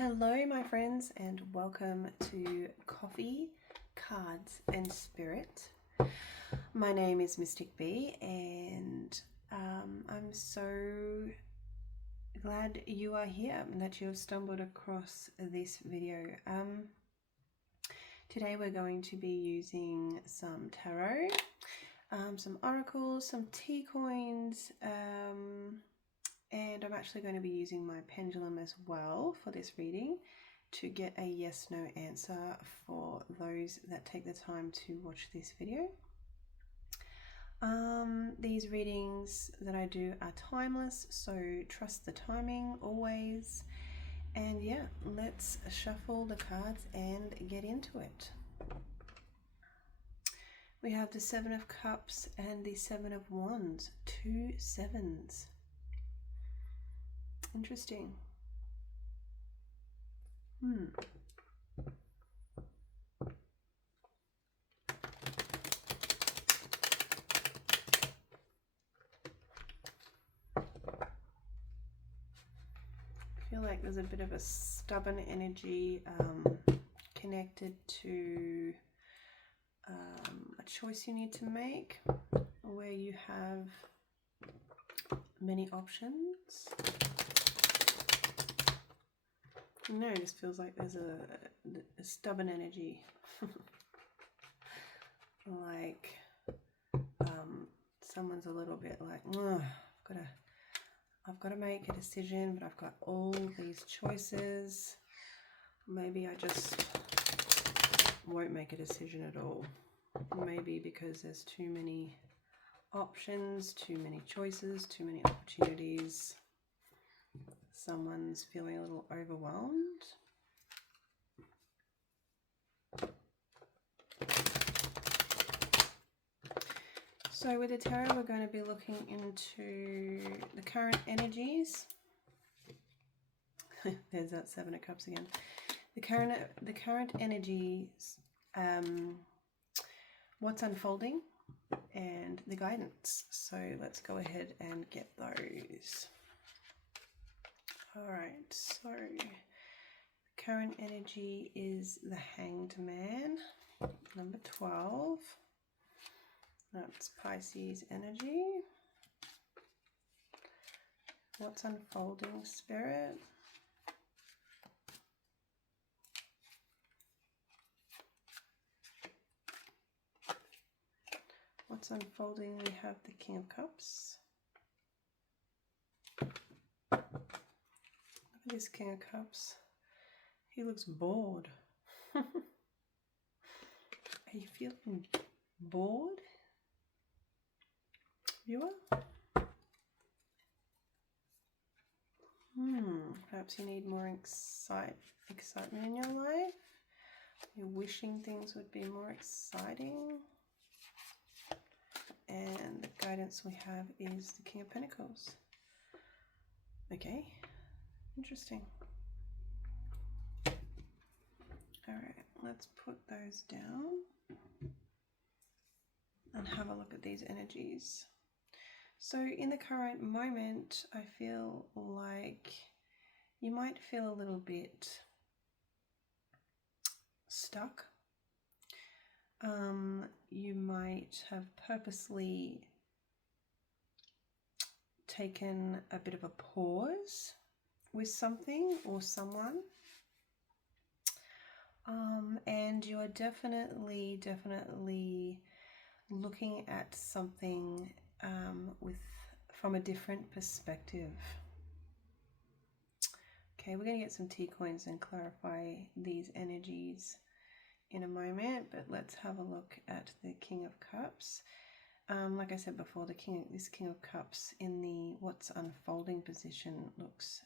Hello, my friends, and welcome to Coffee, Cards, and Spirit. My name is Mystic B, and I'm so glad you are here and that you have stumbled across this video. Today we're going to be using some tarot, some oracles, some tea coins, and I'm actually going to be using my pendulum as well for this reading to get a yes/no answer for those that take the time to watch this video. These readings that I do are timeless, so trust the timing always. And yeah, let's shuffle the cards and get into it. We have the Seven of Cups and the Seven of Wands, 2 sevens. Interesting. I feel like there's a bit of a stubborn energy connected to a choice you need to make where you have many options. No, it just feels like there's a stubborn energy. Like someone's a little bit like, I've got to make a decision, but I've got all these choices. Maybe I just won't make a decision at all. Maybe because there's too many options, too many choices, too many opportunities. Someone's feeling a little overwhelmed. So with the tarot, we're going to be looking into the current energies. There's that Seven of Cups again. The current energies, what's unfolding, and the guidance. So let's go ahead and get those. All right, so the current energy is the Hanged Man, number 12. That's Pisces energy. What's unfolding, Spirit? What's unfolding? We have the King of Cups. Look at this King of Cups. He looks bored. Are you feeling bored, viewer? Perhaps you need more excitement in your life. You're wishing things would be more exciting. And the guidance we have is the King of Pentacles. Okay, interesting. All right, let's put those down and have a look at these energies. So in the current moment, I feel like you might feel a little bit stuck. You might have purposely taken a bit of a pause with something or someone. And you're definitely looking at something from a different perspective. Okay, we're going to get some tea coins and clarify these energies in a moment, but let's have a look at the King of Cups. Like I said before, this King of Cups in the what's unfolding position looks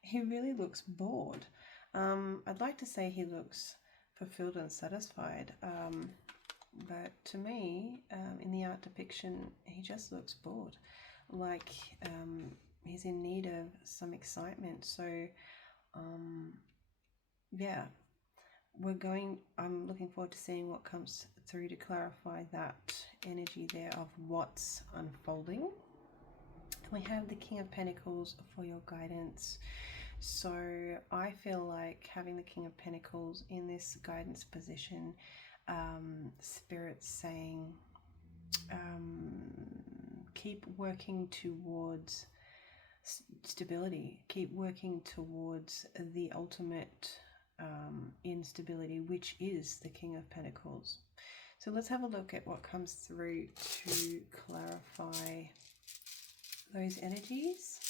he really looks bored. I'd like to say he looks fulfilled and satisfied, but to me, in the art depiction, he just looks bored, like he's in need of some excitement. So yeah, I'm looking forward to seeing what comes through to clarify that energy there of what's unfolding. We have the King of Pentacles for your guidance. So I feel like having the King of Pentacles in this guidance position, Spirit's saying, keep working towards stability, keep working towards the ultimate instability, which is the King of Pentacles. So let's have a look at what comes through to clarify those energies.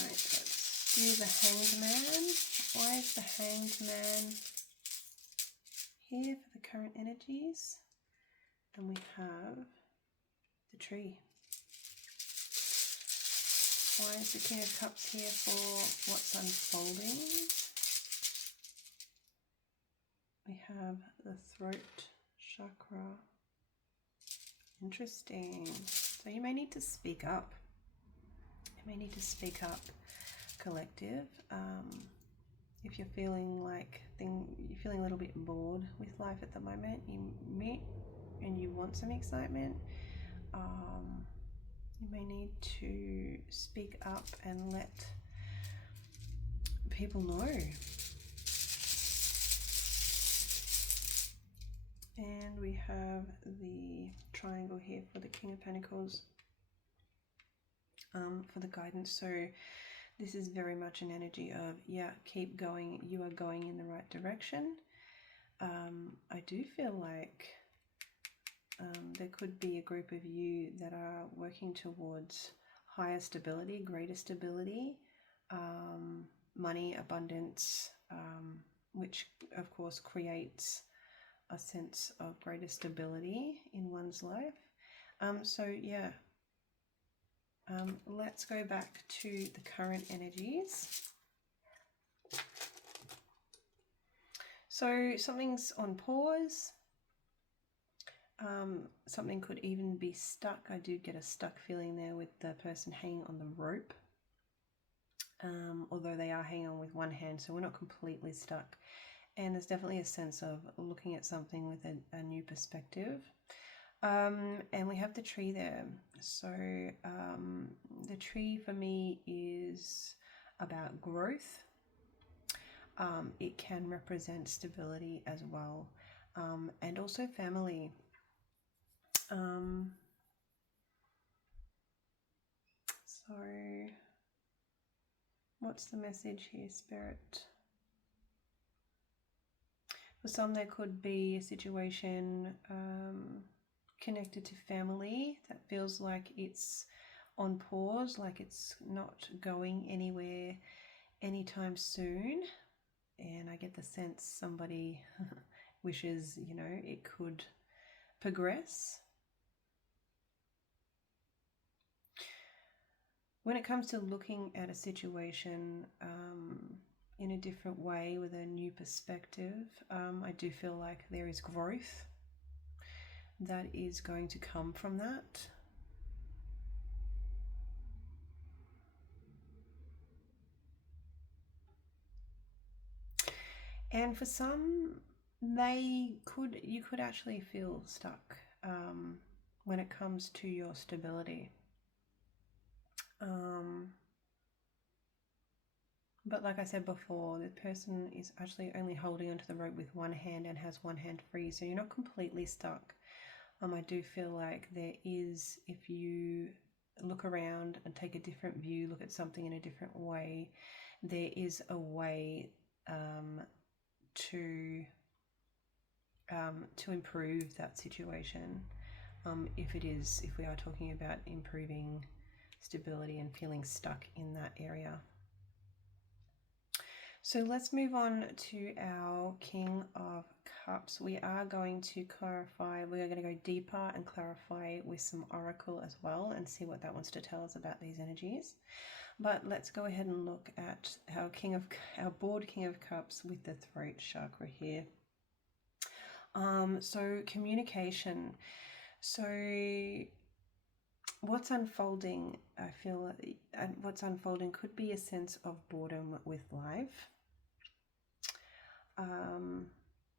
Right, let's do the Hanged Man. Why is the Hanged Man here for the current energies? And we have the Tree. Why is the King of Cups here for what's unfolding? We have the Throat Chakra. Interesting. So you may need to speak up. You may need to speak up, collective. If you're feeling like you're feeling a little bit bored with life at the moment, and you want some excitement, you may need to speak up and let people know. And we have the triangle here for the King of Pentacles for the guidance. So this is very much an energy of, yeah, keep going. You are going in the right direction. I do feel like there could be a group of you that are working towards higher stability, greater stability, money, abundance, which of course creates a sense of greater stability in one's life. So yeah, let's go back to the current energies. So something's on pause. Something could even be stuck. I do get a stuck feeling there with the person hanging on the rope. Although they are hanging on with one hand, so we're not completely stuck. And there's definitely a sense of looking at something with a new perspective. And we have the tree there. So the tree for me is about growth. It can represent stability as well, and also family. So what's the message here, Spirit? For some, there could be a situation connected to family that feels like it's on pause, like it's not going anywhere anytime soon. And I get the sense somebody wishes, you know, it could progress. When it comes to looking at a situation in a different way with a new perspective, I do feel like there is growth that is going to come from that. And for some, you could actually feel stuck when it comes to your stability. But like I said before, the person is actually only holding onto the rope with one hand and has one hand free, so you're not completely stuck. I do feel like there is, if you look around and take a different view, look at something in a different way, there is a way to improve that situation. If we are talking about improving stability and feeling stuck in that area. So let's move on to our King of Cups. We are going to clarify, we are going to go deeper and clarify with some oracle as well and see what that wants to tell us about these energies. But let's go ahead and look at our board King of Cups with the throat chakra here. So communication. So what's unfolding, I feel, what's unfolding could be a sense of boredom with life.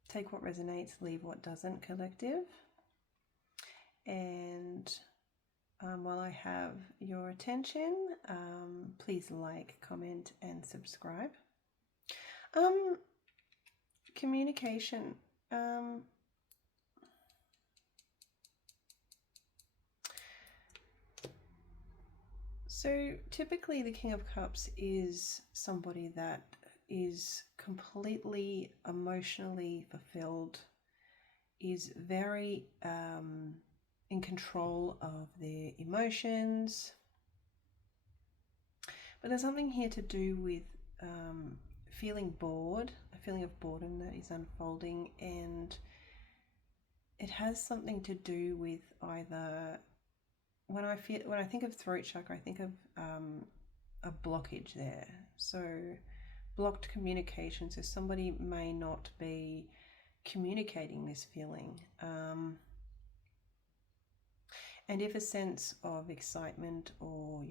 Take what resonates, leave what doesn't, collective. And while I have your attention, please like, comment, and subscribe. Communication. So typically the King of Cups is somebody that is completely emotionally fulfilled, is very in control of their emotions. But there's something here to do with feeling bored, a feeling of boredom that is unfolding, and it has something to do with either when I think of throat chakra, I think of a blockage there. So blocked communication. So somebody may not be communicating this feeling. And if a sense of excitement or,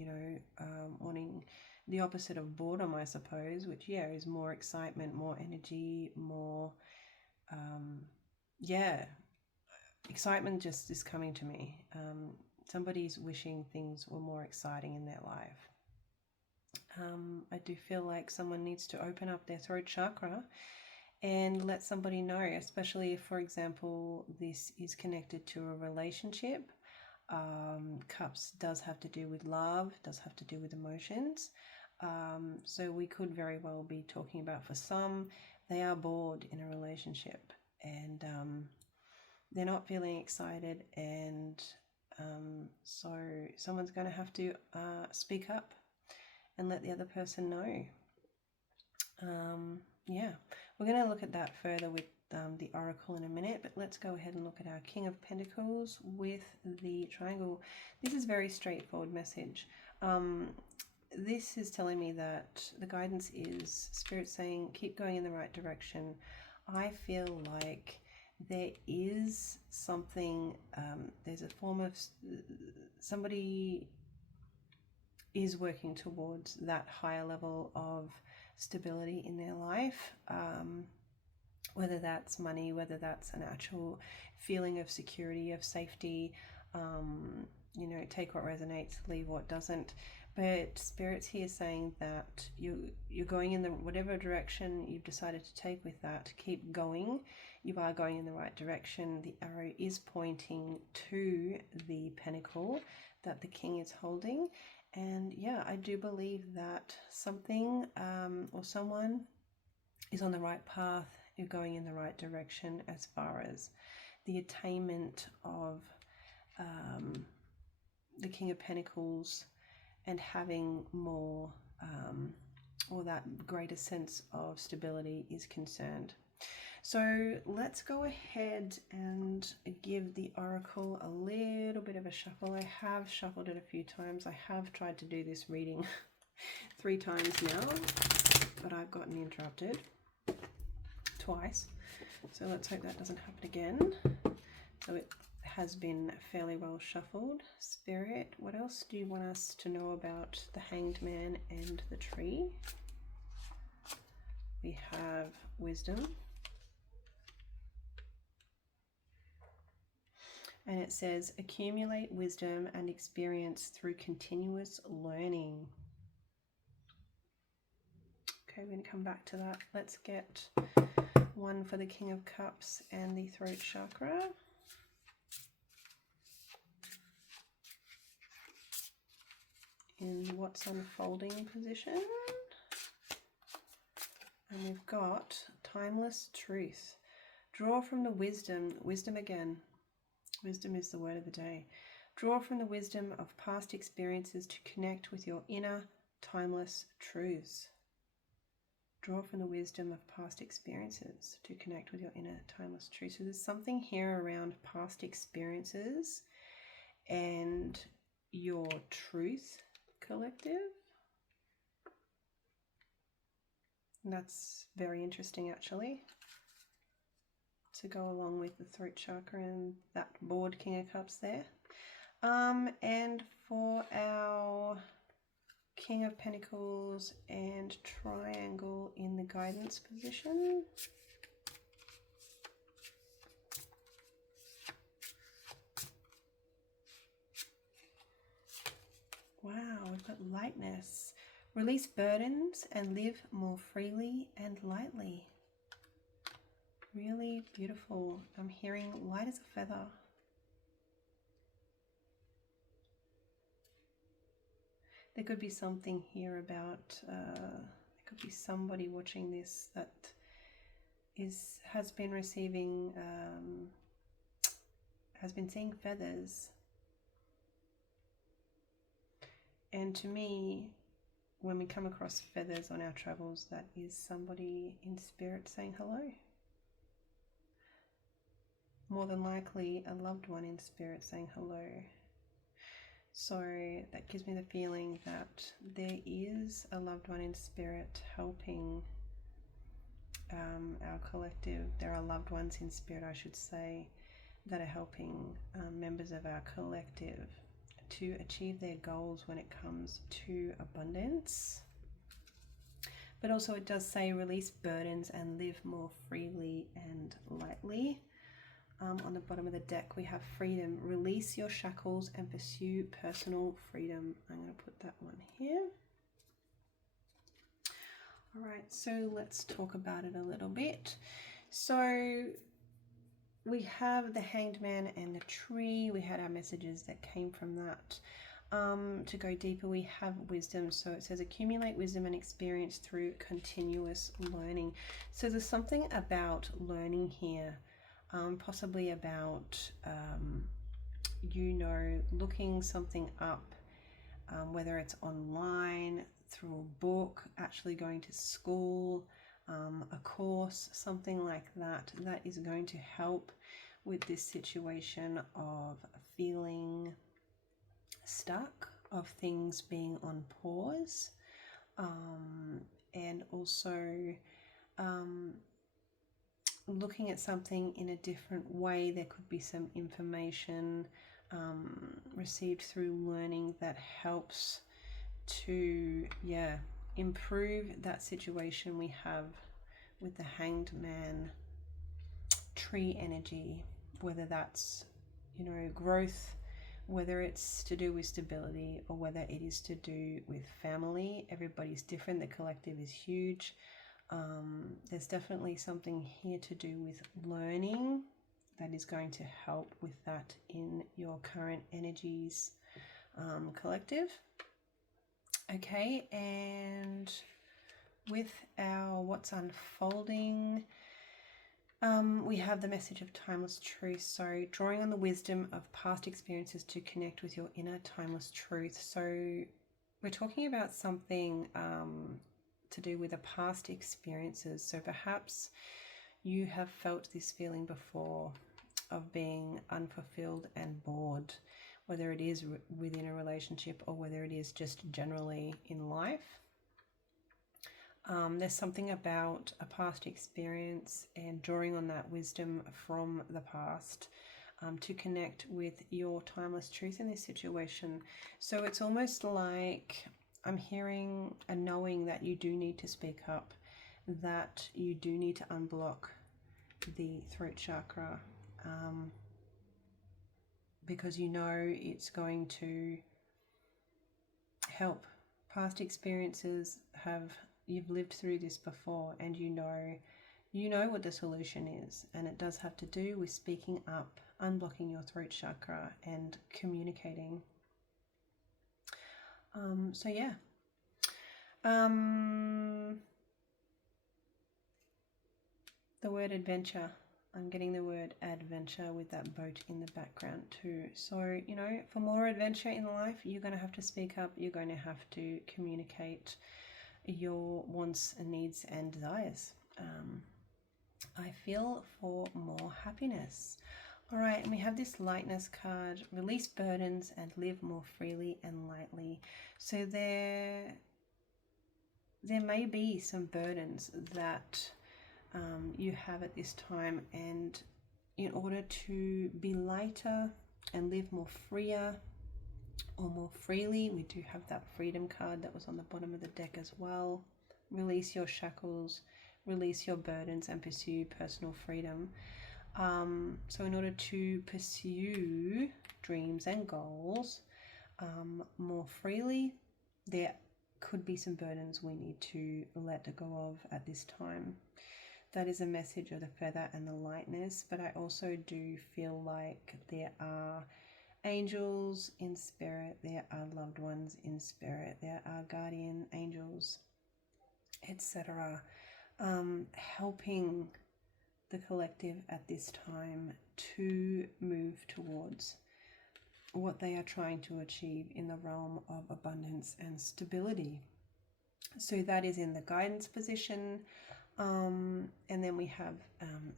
wanting the opposite of boredom, I suppose, which, is more excitement, more energy, more, excitement just is coming to me. Somebody's wishing things were more exciting in their life. I do feel like someone needs to open up their throat chakra and let somebody know, especially if, for example, this is connected to a relationship. Cups does have to do with love, does have to do with emotions. So we could very well be talking about, for some, they are bored in a relationship and they're not feeling excited, and so someone's going to have to speak up and let the other person know. We're going to look at that further with the oracle in a minute, but let's go ahead and look at our King of Pentacles with the triangle. This is very straightforward message. This is telling me that the guidance is Spirit saying keep going in the right direction. I feel like there is something, there's a form of somebody is working towards that higher level of stability in their life, whether that's money, whether that's an actual feeling of security, of safety, take what resonates, leave what doesn't. But Spirit's here saying that you're going in the whatever direction you've decided to take with that, keep going. You are going in the right direction. The arrow is pointing to the pentacle that the king is holding. And I do believe that something or someone is on the right path. You're going in the right direction as far as the attainment of the King of Pentacles and having more or that greater sense of stability is concerned. So let's go ahead and give the oracle a little bit of a shuffle. I have shuffled it a few times. I have tried to do this reading 3 times now, but I've gotten interrupted twice. So let's hope that doesn't happen again. So it has been fairly well shuffled. Spirit, what else do you want us to know about the Hanged Man and the tree? We have wisdom. And it says, accumulate wisdom and experience through continuous learning. Okay, we're going to come back to that. Let's get one for the King of Cups and the throat chakra. In what's unfolding position. And we've got timeless truth. Draw from the wisdom again. Wisdom is the word of the day. Draw from the wisdom of past experiences to connect with your inner timeless truths. Draw from the wisdom of past experiences to connect with your inner timeless truths. So there's something here around past experiences and your truth collective. And that's very interesting, actually, to go along with the throat chakra and that board King of Cups there. And for our King of Pentacles and triangle in the guidance position. we've got lightness. Release burdens and live more freely and lightly. Really beautiful. I'm hearing light as a feather. There could be something here about, there could be somebody watching this that has been receiving, has been seeing feathers. And to me, when we come across feathers on our travels, that is somebody in spirit saying hello. More than likely a loved one in spirit saying hello. So that gives me the feeling that there is a loved one in spirit helping our collective. There are loved ones in spirit, I should say, that are helping members of our collective to achieve their goals when it comes to abundance. But also it does say release burdens and live more freely and lightly. On the bottom of the deck we have freedom. Release your shackles and pursue personal freedom. I'm going to put that one here. All right, so let's talk about it a little bit. So we have the Hanged Man and the tree. We had our messages that came from that. To go deeper, we have wisdom. So it says accumulate wisdom and experience through continuous learning. So there's something about learning here, possibly about, looking something up, whether it's online, through a book, actually going to school, a course, something like that, that is going to help with this situation of feeling stuck, of things being on pause, and also looking at something in a different way. There could be some information received through learning that helps to improve that situation we have with the Hanged Man tree energy, whether that's growth, whether it's to do with stability, or whether it is to do with family. Everybody's different. The collective is huge. There's definitely something here to do with learning that is going to help with that in your current energies, collective. Okay, and with our what's unfolding, we have the message of timeless truth. So drawing on the wisdom of past experiences to connect with your inner timeless truth. So we're talking about something to do with the past experiences. So perhaps you have felt this feeling before of being unfulfilled and bored, whether it is within a relationship or whether it is just generally in life. There's something about a past experience and drawing on that wisdom from the past to connect with your timeless truth in this situation. So it's almost like I'm hearing a knowing that you do need to speak up, that you do need to unblock the throat chakra, because it's going to help. Past experiences you've lived through this before, and you know what the solution is, and it does have to do with speaking up, unblocking your throat chakra and communicating. The word adventure, I'm getting the word adventure with that boat in the background too. So, for more adventure in life, you're going to have to speak up. You're going to have to communicate your wants and needs and desires. I feel for more happiness. All right, and we have this lightness card, release burdens and live more freely and lightly. So there may be some burdens that you have at this time, and in order to be lighter and live more freer or more freely, we do have that freedom card that was on the bottom of the deck as well. Release your shackles, release your burdens and pursue personal freedom. So in order to pursue dreams and goals more freely, there could be some burdens we need to let go of at this time. That is a message of the feather and the lightness, but I also do feel like there are angels in spirit, there are loved ones in spirit, there are guardian angels, etc., helping the collective at this time to move towards what they are trying to achieve in the realm of abundance and stability. So that is in the guidance position. And then we have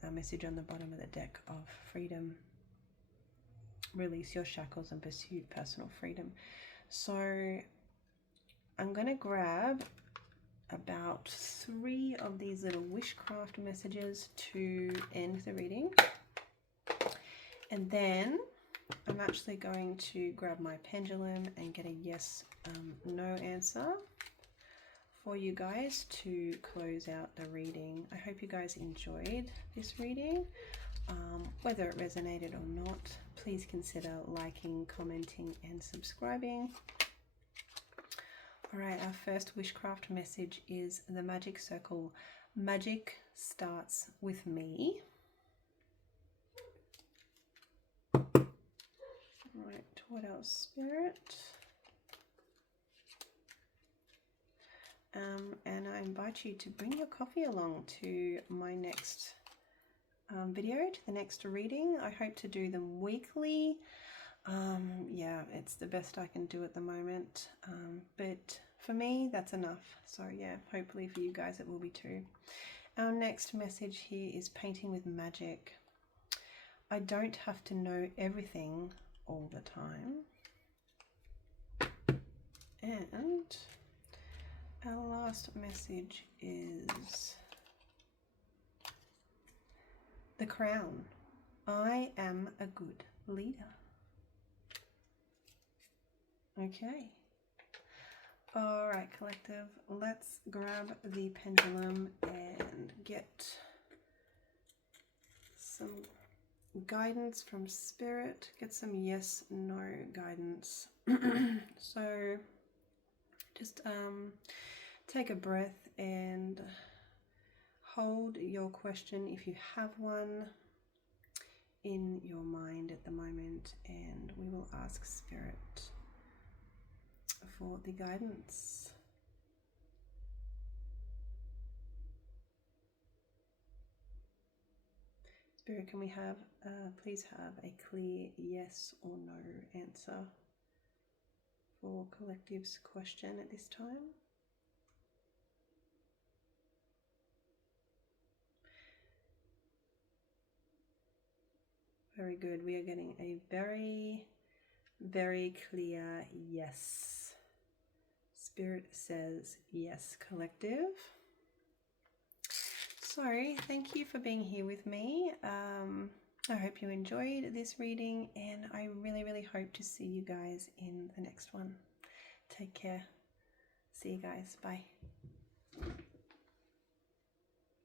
a message on the bottom of the deck of freedom. Release your shackles and pursue personal freedom. So I'm going to grab about 3 of these little wishcraft messages to end the reading. And then I'm actually going to grab my pendulum and get a yes, no answer for you guys to close out the reading. I hope you guys enjoyed this reading. Whether it resonated or not, please consider liking, commenting, and subscribing. All right, our first wishcraft message is the magic circle. Magic starts with me. All right, what else, Spirit? And I invite you to bring your coffee along to my next video, to the next reading. I hope to do them weekly. Yeah, it's the best I can do at the moment, but for me that's enough. So yeah, hopefully for you guys it will be too. Our next message here is painting with magic. I don't have to know everything all the time. And our last message is the crown. I am a good leader. Okay. All right, collective, let's grab the pendulum and get some guidance from spirit, get some yes, no guidance. So just take a breath and hold your question, if you have one, in your mind at the moment, and we will ask spirit for the guidance. Spirit, can we have, please have a clear yes or no answer for collective's question at this time? Very good. We are getting a very, very clear yes. Spirit says yes, collective. So thank you for being here with me. I hope you enjoyed this reading, and I really, really hope to see you guys in the next one. Take care. See you guys. Bye.